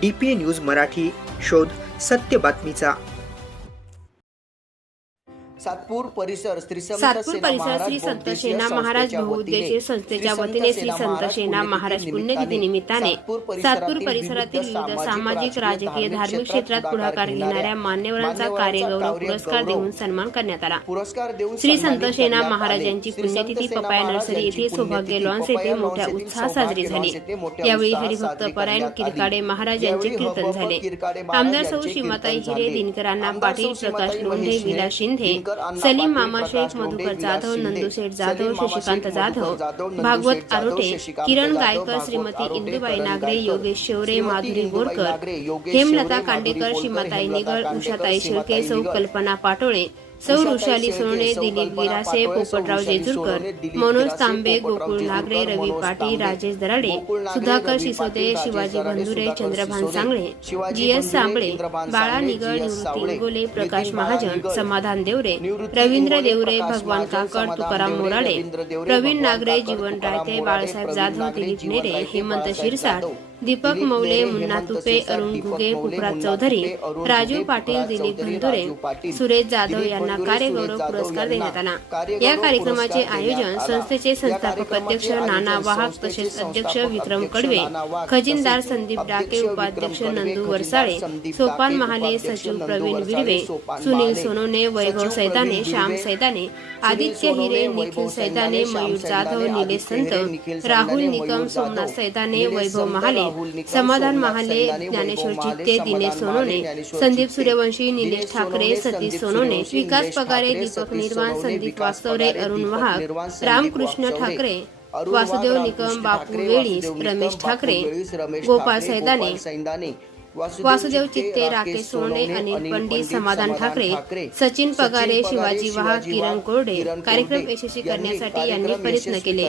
D P news Marathi शोध सत्य बातमीचा सातपूर परिसर श्री संत सातपूर परिसर महाराज श्री संत सेना महाराज बहुउद्देशीय संस्थेच्या वतीने श्री संत महाराज सेना महाराज पुण्यतिथी निमित्ताने सातपूर परिसरातील विविध सामाजिक राजकीय धार्मिक क्षेत्रात पुढाकार घेणाऱ्या मान्यवरांचा कार्यगौरव पुरस्कार देऊन सन्मान करण्यात आला पुरस्कार देऊन श्री संत सेना महाराज. यांची पुण्यतिथी पपाया नर्सरी येथे सौभाग्य लॉन्स येथे मोठ्या उत्साहात साजरी झाली यावेळी हरिभक्त परायण. किरकाडे महाराज यांचे कीर्तन झाले आमदार सौ शिमाताई हिरे झाले. दिनकर अण्णा आमदार पाटील प्रकाश लोंढे हिरे, शिंदे सलीम मामा शेख मधुकर जाधव नंदू शेठ जाधव शशिकांत जाधव भागवत आरोटे किरण गायकर श्रीमती इंदुबाई नागरे योगेश शेवरे माधुरी बोरकर हेमलता कांडेकर श्रीमताई निगळ उषाताई शेळके सौ कल्पना पाटोळे सौ वृषाली सोने दिलीप विरासे पोपटराव जेजूरकर मनोज तांबे गोकुळ नागरे रवी पाटील राजेश दराडे सुधाकर शिसोदे शिवाजी बंधुरे चंद्रभान सांगळे जी एस सांबळे बाळा निगळ निवृत्ती प्रकाश महाजन समाधान देवरे रवींद्र देवरे भगवान काकड तुकाराम मोराडे प्रवीण नागरे जीवन रायते बाळासाहेब जाधव दिलीप नेरे हेमंत शिरसाट दीपक मौले मुन्ना तुपे अरुण घुगे पुखराज मुन्ना चौधरी राजू पाटील दिलीप पाटील, सुरेश जाधव यांना कार्यगौरव पुरस्कार देण्यात आला या कार्यक्रमाचे आयोजन. संस्थेचे संस्थापक अध्यक्ष नाना वाहक तसेच अध्यक्ष विक्रम कडवे खजिनदार संदीप डाके उपाध्यक्ष नंदू वरसाळे सोपान महाले सचिव प्रवीण सोपान सुनील सोनवणे वैभव सैताने श्याम सैताने आदित्य हिरे निखिल सैताने, मयूर जाधव निलेश संत राहुल निकम सोमनाथ सैताने वैभव महाले समाधान महाले ज्ञानेश्वर चित्ते दिनेश ज्ञानेश्वर संदीप सूर्यवंशी निलेश ठाकरे सतीश सूर्यवंशी, विकास पगारे दीपक निर्वाण संदीप वास्तवरे अरुण वाहक रामकृष्ण ठाकरे वासुदेव निकम बापू वेळीस रमेश ठाकरे गोपाळ सैदाने वासुदेव चित्ते राकेश सोने अनिल पंडित समाधान ठाकरे सचिन पगारे शिवाजी वाहक किरण कोरडे कार्यक्रम यशस्वी करण्यासाठी यांनी प्रयत्न केले.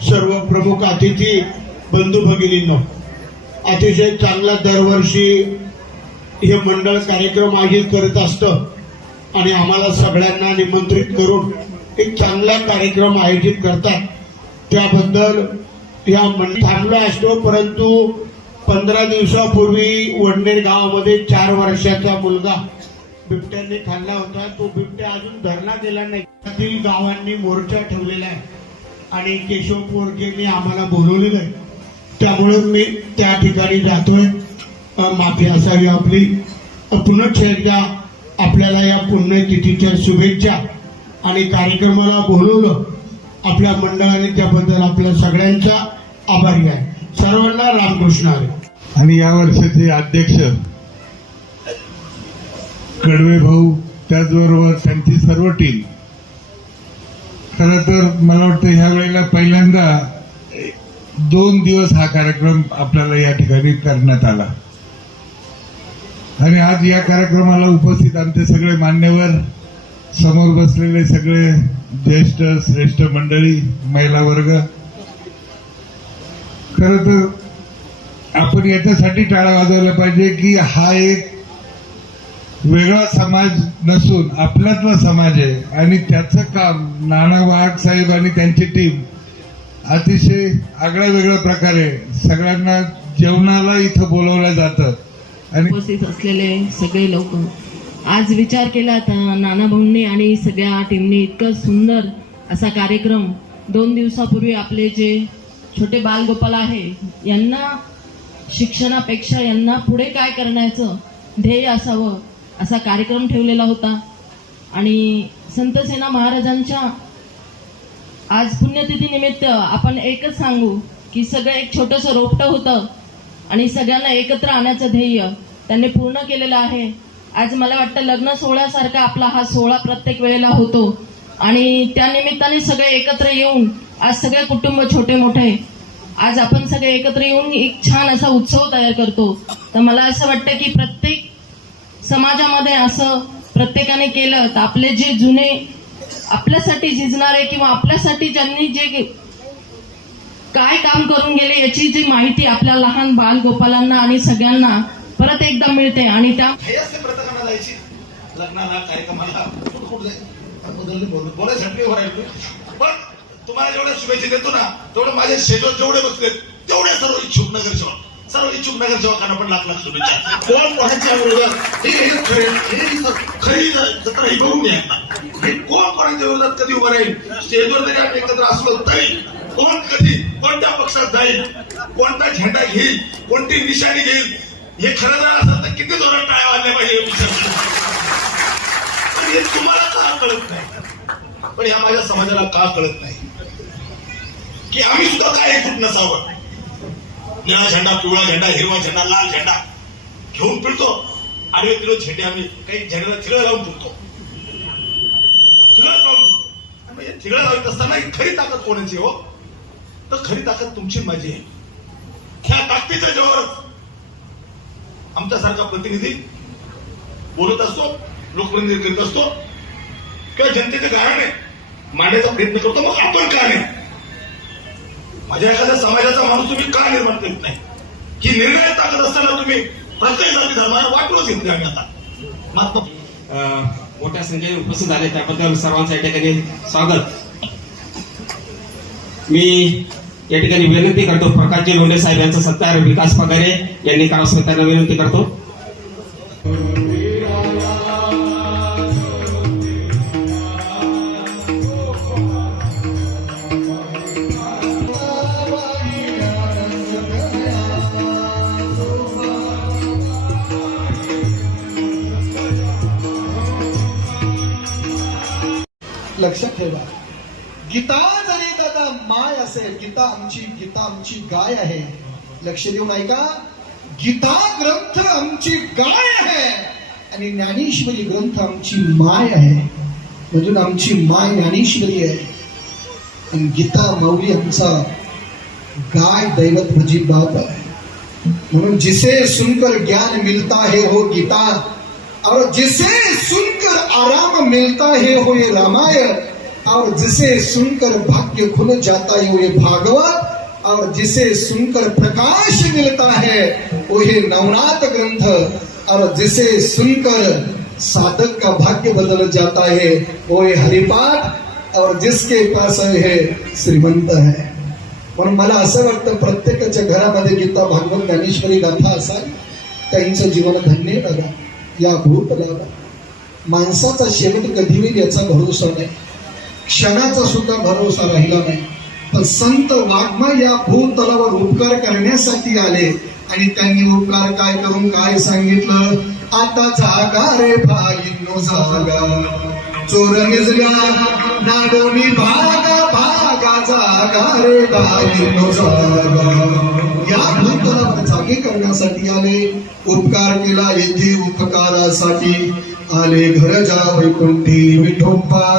सर्व प्रमुख अतिथी बंधू भगिनींनो अतिशय चांगला दरवर्षी हे मंडळ कार्यक्रम आयोजित करत असतं आणि आम्हाला सगळ्यांना निमंत्रित करून एक चांगला कार्यक्रम आयोजित करतात. त्याबद्दल या मंडळ थांबलो असतो परंतु पंधरा दिवसापूर्वी वडनेर गावामध्ये चार वर्षाचा मुलगा बिबट्याने खाल्ला होता. तो बिबट्या अजून धरला गेला नाही. गावांनी मोर्चा ठेवलेला आहे. आणि केशव पोरकेंनी आम्हाला बोलवलेलं आहे. त्यामुळे मी त्या ठिकाणी जातोय. माफी असावी आपली. अ, पुनश्च एकदा आपल्याला या पुण्यतिथीच्या शुभेच्छा आणि कार्यक्रमाला बोलवलं. आपल्या मंडळाने त्याबद्दल आपल्या सगळ्यांचा आभारी आहे. सर्वांना रामकृष्ण आहे आणि या वर्षाचे अध्यक्ष कडवे भाऊ त्याचबरोबर त्यांची सर्व टीम खर तर मला वाटतं ह्या वेळेला पहिल्यांदा दोन दिवस हा कार्यक्रम आपल्याला या ठिकाणी करण्यात आला. आणि आज या कार्यक्रमाला उपस्थित आमचे सगळे मान्यवर समोर बसलेले सगळे ज्येष्ठ श्रेष्ठ मंडळी महिला वर्ग खर तर आपण याच्यासाठी टाळा वाजवला पाहिजे की हा एक वेगळा समाज नसून आपल्यातला समाज आहे. आणि त्याचं काम नाना वाघ साहेब आणि त्यांची टीम अतिशय आगळ्या वेगळ्या प्रकारे सगळ्यांना जेवणाला इथं बोलवलं जातं. आणि उपस्थित असलेले सगळे लोक. आज विचार केला तर नाना भाऊंनी आणि सगळ्या टीमने इतकं सुंदर असा कार्यक्रम. दोन दिवसापूर्वी आपले जे छोटे बालगोपाल आहे यांना शिक्षणापेक्षा यांना पुढे काय करण्याचं ध्येय असावं असा कार्यक्रम ठेवलेला होता. आणि संतसेना महाराजांच्या आज पुण्यतिथीनिमित्त आपण एकच सांगू की सगळं एक छोटंसं रोपटं होतं आणि सगळ्यांना एकत्र आणायचं ध्येय त्यांनी पूर्ण केलेलं आहे. आज मला वाटतं लग्न सोहळ्यासारखा आपला हा सोहळा प्रत्येक वेळेला होतो. आणि त्या निमित्ताने सगळे एकत्र येऊन आज सगळे कुटुंब छोटे मोठे आज आपण सगळे एकत्र येऊन एक छान असा उत्सव तयार करतो. तर मला असं वाटतं की प्रत्येक समाजामध्ये असं प्रत्येकाने केलं तर आपले जे जुने आपल्यासाठी झिजणारे किंवा आपल्यासाठी ज्यांनी जे काय काम करून गेले याची जी माहिती आपल्या लहान बाल गोपालांना आणि सगळ्यांना परत एकदा मिळते आणि त्या लग्नाला कार्यक्रमाला. पण तुम्हाला जेवढ्या शुभेच्छा देतो ना तेवढं माझे शेजवर जेवढे बसले तेवढे सर्व इच्छुक नगर सेवक सर्व इच्छुक नगर पण लाख लाख शुभेच्छा कोण कोणाच्या विरोधात हे खरी जत्रा ही बघून घ्या कोण कोणाच्या विरोधात कधी उभं राहील? स्टेजवर जरी आपण एकत्र असलो तरी कोण कधी कोणत्या पक्षात जाईल? कोणता झेंडा घेईल? कोणती निशाणी घेईल? हे खरं जर असेल तर किती जोरात टाळ्या वाजल्या पाहिजे हे पण हे तुम्हाला का कळत नाही? पण या माझ्या समाजाला का कळत नाही? की आम्ही सुद्धा काय एकूट नसावं? निळा झेंडा पिवळा झेंडा हिरवा झेंडा लाल झेंडा घेऊन फिरतो. आडवे तिलो झेंडे आम्ही काही झेंड्याला थिळ लावून फिरतो. थिळ लावून फिरतो. आणि म्हणजे लावत असताना ही खरी ताकद कोणाची हो? तर खरी ताकद तुमची माझी आहे. ह्या ताकदीच्या जोरावरच आमच्यासारखा प्रतिनिधी बोलत असतो लोकप्रतिनिधी करीत असतो. किंवा जनतेचं कारण आहे. मांडण्याचा प्रयत्न करतो मग आपण का नाही? माझ्या एखाद्या समाजाचा माणूस तुम्ही का निर्माण करीत नाही? ही निर्णय टाकत असताना तुम्ही प्रत्येक जाती धर्माला वाटूनच घेतले आम्ही आता. मोठ्या संख्येने उपस्थित झाले. त्याबद्दल सर्वांचं या ठिकाणी स्वागत. मी या ठिकाणी विनंती करतो प्रकाशजी लोंढे साहेब यांचा सत्तार विकास पगारे यांनी काम स्वतःला विनंती करतो. माय असेल गीता आमची गीता आमची गाय आहे. लक्ष देऊन ऐका गीता ग्रंथ आमची गाय आहे. आणि ज्ञानेश्वरी ग्रंथ आमची माय आहे. म्हणून आमची माय ज्ञानेश्वरी आहे. आणि गीता माऊली आमचा गाय दैवत भजी बाप आहे. म्हणून जिसे सुनकर ज्ञान मिलता है हो गीता, और जिसे सुनकर आराम मिलता है हो ये रामायण और जिसे सुनकर भाग्य खुल जाता है वो भागवत और जिसे सुनकर प्रकाश मिलता है वो नवनाथ ग्रंथ। और जिसे सुनकर साधक का भाग्य बदल जाता है वो ये हरिपाठ और जिसके पास है श्रीमंत है। म्हणून मला असं वाटतं प्रत्येकाच्या घरामध्ये गीता भागवत ज्ञानेश्वरी गाथा असावी त्यांचं जीवन धन्य बघा या भूतलाला. माणसाचा शेवट कधी याचा भरोसा नाही. क्षणाचा सुद्धा भरोसा राहिला नाही. पण संत वाग्मा या भूतलावर उपकार करण्यासाठी आले आणि त्यांनी उपकार काय करून काय सांगितलं? आता जागा रे भाईनो जागा. चोर निजल्या नाडोनी भागा भागा जागा रे भाईनो जागा. या भूतलावर जागे करण्यासाठी आले उपकार केला येथे उपकारासाठी. आले घर जा वैकुंठी विठोपा